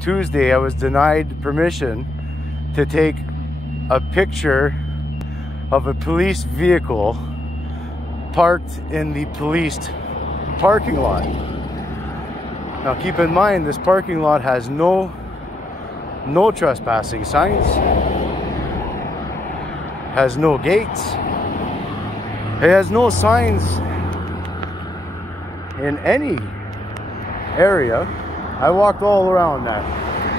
Tuesday, I was denied permission to take a picture of a police vehicle parked in the police parking lot. Now keep in mind, this parking lot has no trespassing signs, has no gates, it has no signs in any area. I walked all around that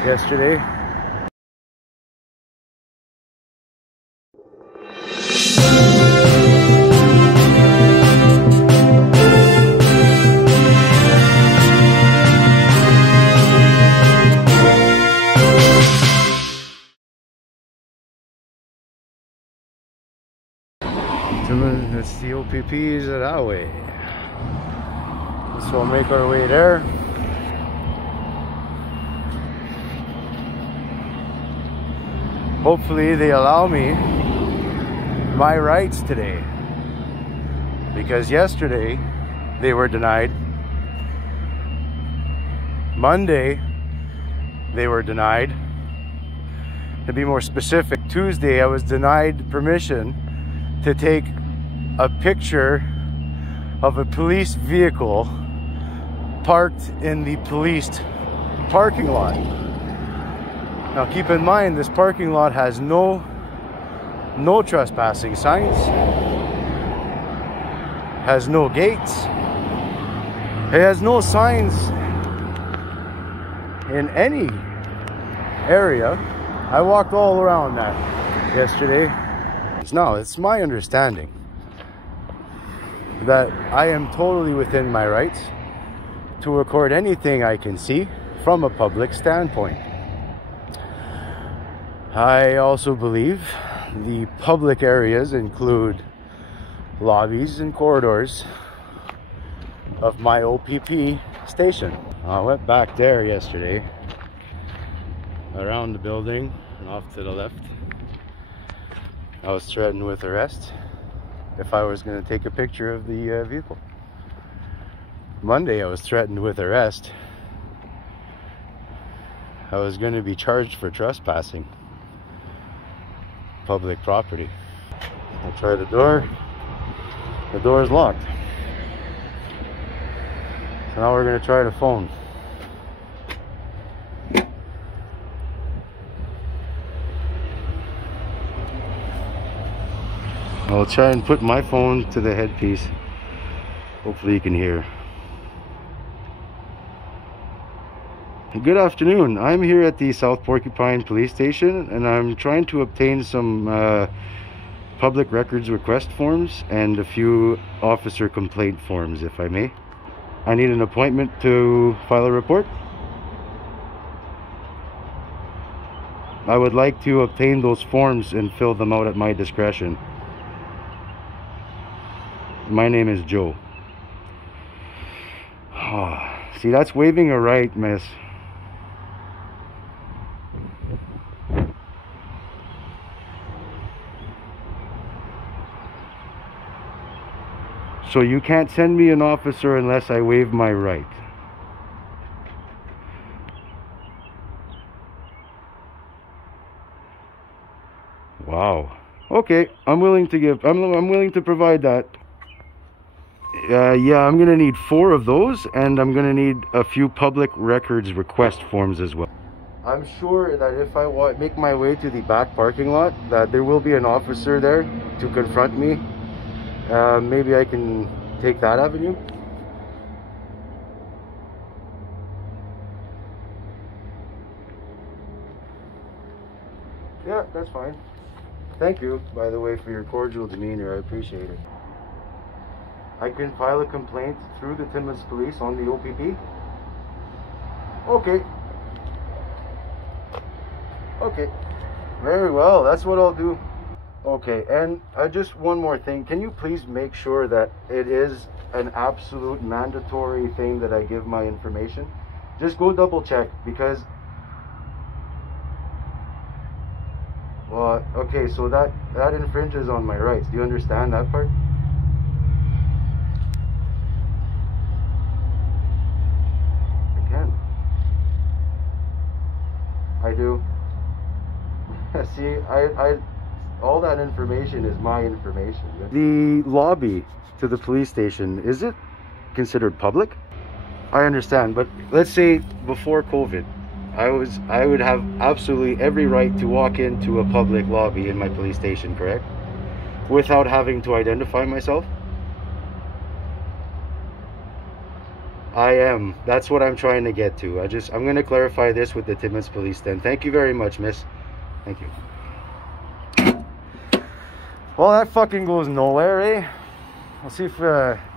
yesterday. It's the O.P.Ps that way. So we'll make our way there. Hopefully they allow me my rights today, because yesterday they were denied. Monday they were denied. To be more specific, Tuesday I was denied permission to take a picture of a police vehicle parked in the police parking lot. Now keep in mind, this parking lot has no trespassing signs, has no gates, it has no signs in any area. I walked all around that yesterday. Now, it's my understanding that I am totally within my rights to record anything I can see from a public standpoint. I also believe the public areas include lobbies and corridors of my O.P.P station. I went back there yesterday, around the building and off to the left. I was threatened with arrest if I was going to take a picture of the vehicle. Monday I was threatened with arrest. I was going to be charged for trespassing public property. I'll try the door. The door is locked. So now we're going to try the phone. I'll try and put my phone to the headpiece. Hopefully you can hear. Good afternoon. I'm here at the South Porcupine police station, and I'm trying to obtain some public records request forms and a few officer complaint forms, if I may. I need an appointment to file a report. I would like to obtain those forms and fill them out at my discretion. My name is Joe. Oh, see, that's waiving a right, miss. So you can't send me an officer unless I waive my right. Wow. Okay, I'm willing to provide that. Yeah, I'm gonna need 4 of those, and I'm gonna need a few public records request forms as well. I'm sure that if I make my way to the back parking lot, that there will be an officer there to confront me. Maybe I can take that avenue. Yeah, that's fine. Thank you, by the way, for your cordial demeanor. I appreciate it. I can file a complaint through the Timmins Police on the O.P.P. Okay. Okay. Very well. That's what I'll do. Okay, and just one more thing. Can you please make sure that it is an absolute mandatory thing that I give my information? Just go double check, because... Well, okay, so that infringes on my rights. Do you understand that part? I do. See, all that information is my information. The lobby to the police station, is it considered public? I understand, but let's say before COVID, I would have absolutely every right to walk into a public lobby in my police station, correct? Without having to identify myself? I am. That's what I'm trying to get to. I'm going to clarify this with the Timmins Police then. Thank you very much, miss. Thank you. Well, that fucking goes nowhere, eh? I'll see if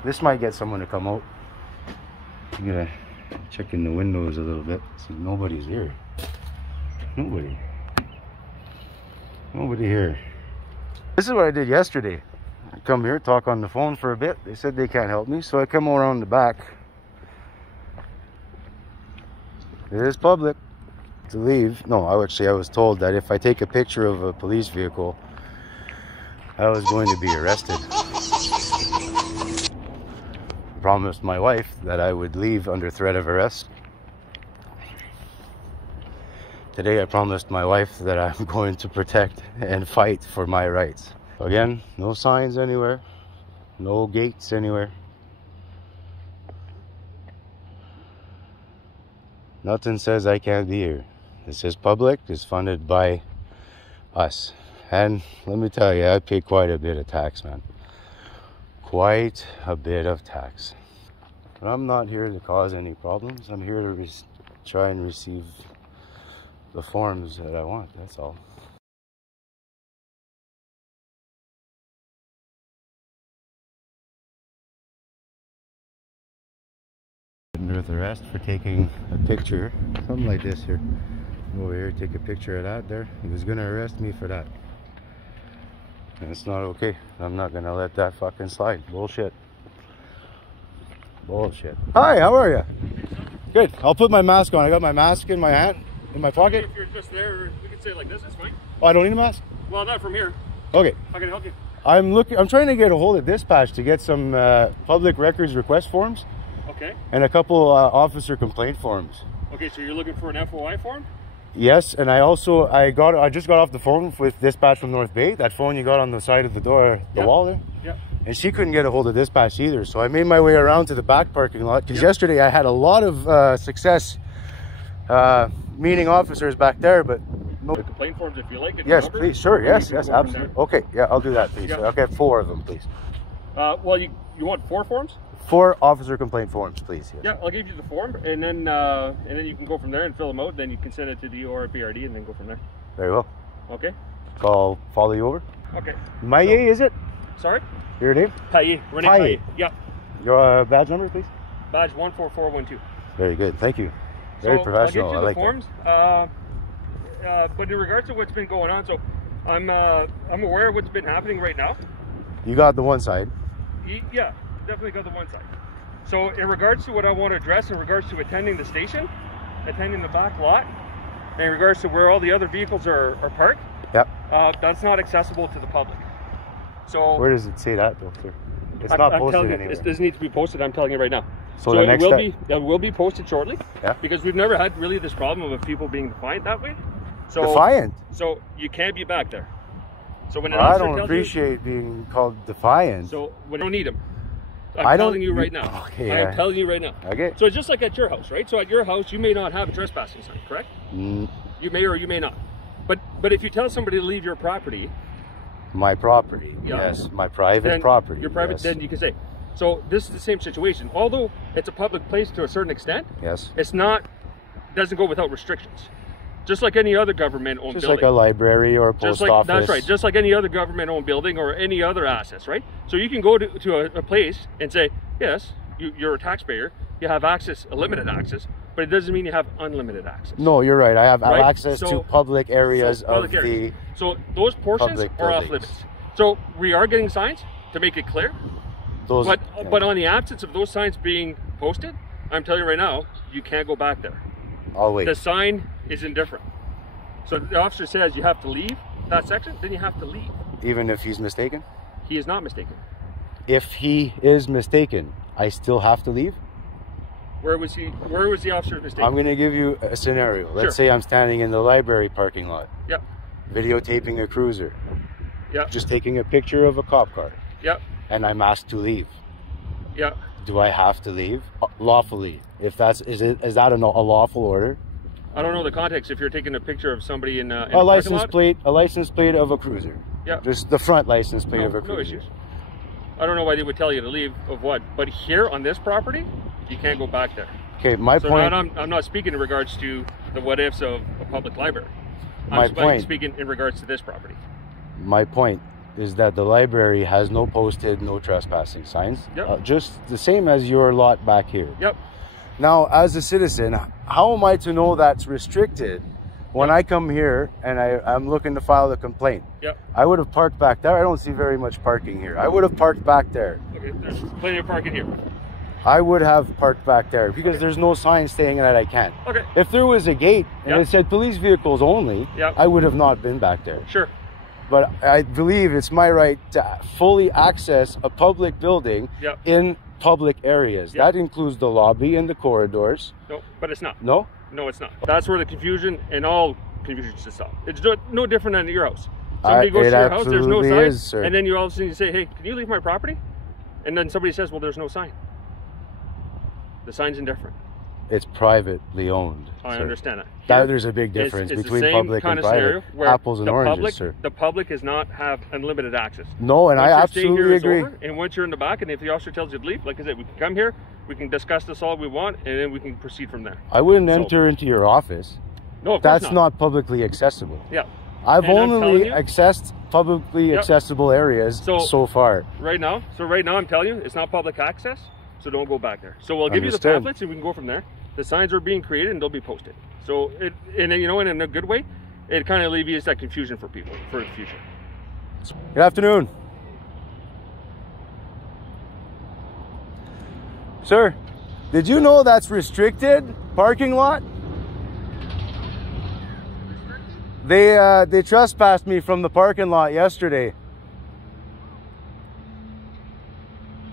this might get someone to come out. I'm gonna check in the windows a little bit. See, nobody's here. Nobody here. This is what I did yesterday. I come here, talk on the phone for a bit. They said they can't help me, so I come around the back. It is public to leave. No, I was told that if I take a picture of a police vehicle, I was going to be arrested. Promised my wife that I would leave under threat of arrest. Today I promised my wife that I'm going to protect and fight for my rights. Again, no signs anywhere, no gates anywhere. Nothing says I can't be here. This is public, it's funded by us. And let me tell you, I pay quite a bit of tax, man. Quite a bit of tax. But I'm not here to cause any problems. I'm here to try and receive the forms that I want, that's all. Under arrest for taking a picture, something like this here. Over here, take a picture of that there. He was gonna arrest me for that. And it's not okay. I'm not gonna let that fucking slide. Bullshit. Bullshit. Hi, how are you? Good. I'll put my mask on. I got my mask in my hand, in my pocket. If you're just there, we can say it like this, it's fine. Oh, I don't need a mask? Well, not from here. Okay. How can I help you? I'm trying to get a hold of dispatch to get some public records request forms. Okay. And a couple officer complaint forms. Okay, so you're looking for an FOI form? Yes, and I just got off the phone with dispatch from North Bay. That phone you got on the side of the door, the wall there. Yeah. And she couldn't get a hold of dispatch either. So I made my way around to the back parking lot because yesterday I had a lot of success meeting officers back there, but no. The complaint forms, if you like. Yes, please. Sure. Yes, absolutely. Okay. Yeah, I'll do that, please. Yeah. I'll get 4 of them, please. Well, you want 4 forms? 4 officer complaint forms, please. Yes. Yeah, I'll give you the form, and then you can go from there and fill them out. Then you can send it to the ORPRD, and then go from there. Very well. Okay. So I'll follow you over. Okay. Maye, is it? Sorry? Your name? Paye. Renee Paye. Yeah. Your badge number, please. Badge 14412. Very good. Thank you. Very professional. I'll get you the forms. But in regards to what's been going on, so I'm aware of what's been happening right now. You got the one side. Yeah, definitely got the one side. So in regards to what I want to address in regards to attending the station, attending the back lot, in regards to where all the other vehicles are parked, yep. That's not accessible to the public. So where does it say that, though, sir? It's not posted anywhere. This needs to be posted. I'm telling you right now. So the next it will be posted shortly. Yeah. Because we've never had really this problem of people being defiant that way. So defiant. So you can't be back there. So when I don't appreciate being called defiant. So when you don't need them. I'm telling you right now. Okay. I am telling you right now. Okay. So it's just like at your house, right? So at your house, you may not have a trespassing sign, correct? Mm. You may or you may not. But if you tell somebody to leave your property. My property. Yeah. Yes. My private property. Your private. Yes. Then you can say. So this is the same situation. Although it's a public place to a certain extent. Yes. It's not. Doesn't go without restrictions. Just like any other government-owned building. Just like a library or a post office. That's right. Just like any other government-owned building or any other assets, right? So you can go to a place and say, yes, you're a taxpayer. You have access, a limited access, but it doesn't mean you have unlimited access. No, you're right. I have access to public areas the. So those portions are off limits. So we are getting signs to make it clear. But on the absence of those signs being posted, I'm telling you right now, you can't go back there. I'll wait. The sign is indifferent. So the officer says you have to leave that section, then you have to leave. Even if he's mistaken? He is not mistaken. If he is mistaken, I still have to leave? Where was the officer's mistake? I'm going to give you a scenario. Let's Sure. say I'm standing in the library parking lot. Yep. Videotaping a cruiser. Yep. Just taking a picture of a cop car. Yep. And I'm asked to leave. Yep. Do I have to leave? Lawfully. If that's, is that a lawful order? I don't know the context. If you're taking a picture of somebody in a license plate of a cruiser. Yeah. Just the front license plate of a cruiser. No issues. I don't know why they would tell you to leave of what, but here on this property, you can't go back there. Okay, my point. I'm not speaking in regards to the what ifs of a public library. I'm speaking in regards to this property. My point is that the library has no posted no trespassing signs. Yep. Just the same as your lot back here. Yep. Now, as a citizen, how am I to know that's restricted when I come here and I'm looking to file a complaint? Yep. I would have parked back there. I don't see very much parking here. I would have parked back there. Okay, there's plenty of parking here. I would have parked back there because there's no sign saying that I can't. Okay. If there was a gate and it said police vehicles only, I would have not been back there. Sure. But I believe it's my right to fully access a public building in public areas. That includes the lobby and the corridors. No, but it's not. No? No, it's not. That's where the confusion and all confusion should stop. It's no different than at your house. Somebody goes to your house, there's no sign, and then you all of a sudden you say, hey, can you leave my property? And then somebody says, well, there's no sign. The sign's indifferent. It's privately owned. I understand that. There's a big difference it's between the same public kind and of private. Where Apples and oranges, sir. The public does not have unlimited access. No, and I absolutely agree. Over, and once you're in the back, and if the officer tells you to leave, like I said, we can come here, we can discuss this all we want, and then we can proceed from there. I wouldn't enter into your office. No, of course that's not publicly accessible. Yeah. I've only accessed publicly accessible areas so far. Right now, I'm telling you, it's not public access, so don't go back there. So we'll give you the pamphlets, and we can go from there. The signs are being created, and they'll be posted. So, in a good way, it kind of alleviates that confusion for people for the future. Good afternoon. Sir, did you know that's restricted parking lot? They trespassed me from the parking lot yesterday.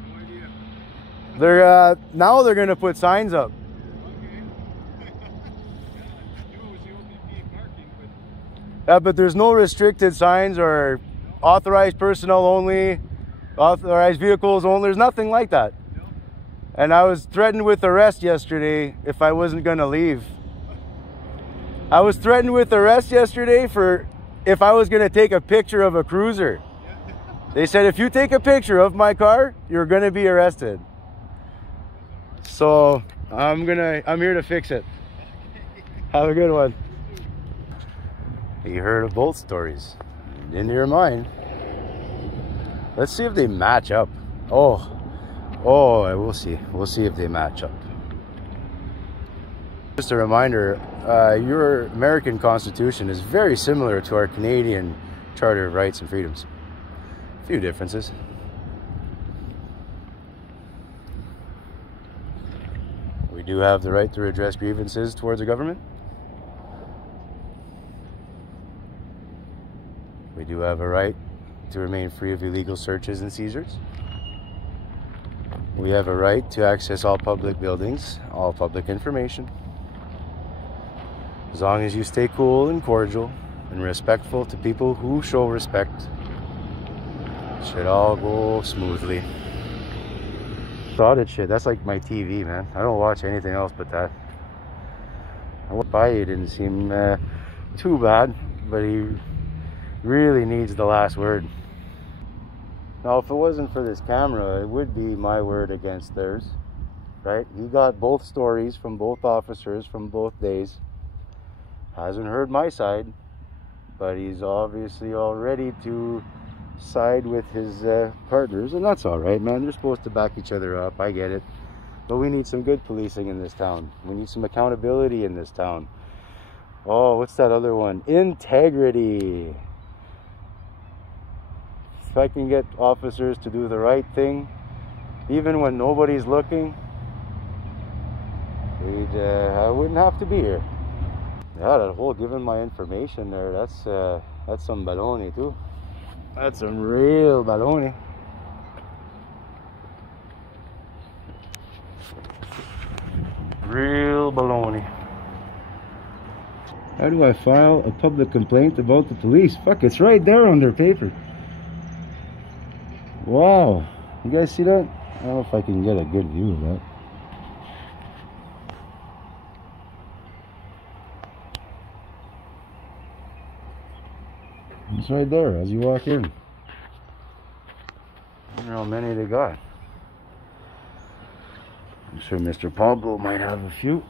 No idea. They're now they're gonna put signs up. But there's no restricted signs or authorized personnel only, authorized vehicles only. There's nothing like that. No. And I was threatened with arrest yesterday if I wasn't gonna leave. I was threatened with arrest yesterday for if I was gonna take a picture of a cruiser. They said, if you take a picture of my car, you're gonna be arrested. So I'm here to fix it. Have a good one. You heard of both stories in your mind. Let's see if they match up. Oh, we'll see if they match up. Just a reminder, your American Constitution is very similar to our Canadian Charter of Rights and Freedoms. A few differences. We do have the right to redress grievances towards the government. We do have a right to remain free of illegal searches and seizures. We have a right to access all public buildings, all public information. As long as you stay cool and cordial and respectful to people who show respect, it should all go smoothly. Audit shit, that's like my TV, man. I don't watch anything else but that. I went by, it didn't seem too bad, but he really needs the last word. Now, if it wasn't for this camera, it would be my word against theirs, right? He got both stories from both officers from both days. Hasn't heard my side, but he's obviously all ready to side with his partners, and that's all right, man. They're supposed to back each other up. I get it, but we need some good policing in this town. We need some accountability in this town. Oh, what's that other one? Integrity. If I can get officers to do the right thing, even when nobody's looking, I wouldn't have to be here. Yeah, that whole giving my information there, that's some baloney too. That's some real baloney. real baloney. How do I file a public complaint about the police? Fuck, it's right there on their paper. Wow. You guys see that? I don't know if I can get a good view of that. It's right there as you walk in. I don't know how many they got. I'm sure Mr. Pablo might have a few.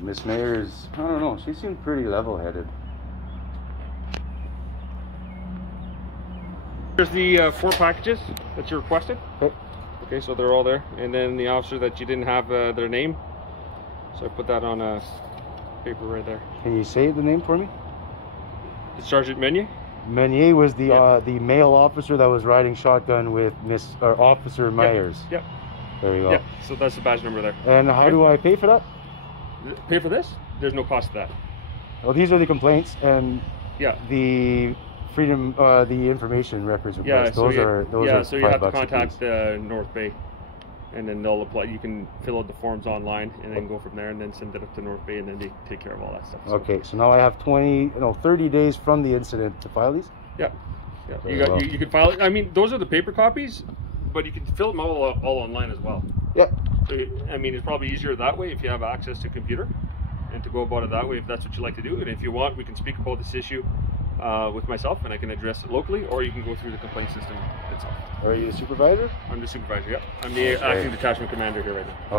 Miss Mayer's, I don't know, she seemed pretty level-headed. Here's the 4 packages that you requested. Okay. Okay, so they're all there. And then the officer that you didn't have their name. So I put that on a paper right there. Can you say the name for me? It's Sergeant Meunier. Meunier was the male officer that was riding shotgun with Officer Myers. Yep. There you go. Yep. So that's the badge number there. And how do I pay for that? Pay for this? There's no cost to that. Well, these are the complaints and yeah, the freedom, the information records request. Yeah, those are so you have to $5 contact North Bay, and then they'll apply. You can fill out the forms online, and then go from there, and then send it up to North Bay, and then they take care of all that stuff. So. Okay, so now I have 30 days from the incident to file these. Yeah, yeah. You can file it. I mean, those are the paper copies, but you can fill them all online as well. Yeah. So, I mean, it's probably easier that way if you have access to a computer, and to go about it that way if that's what you like to do. And if you want, we can speak about this issue with myself, and I can address it locally, or you can go through the complaint system itself. Are you the supervisor? I'm the supervisor. Yep. I'm the acting detachment commander here right now.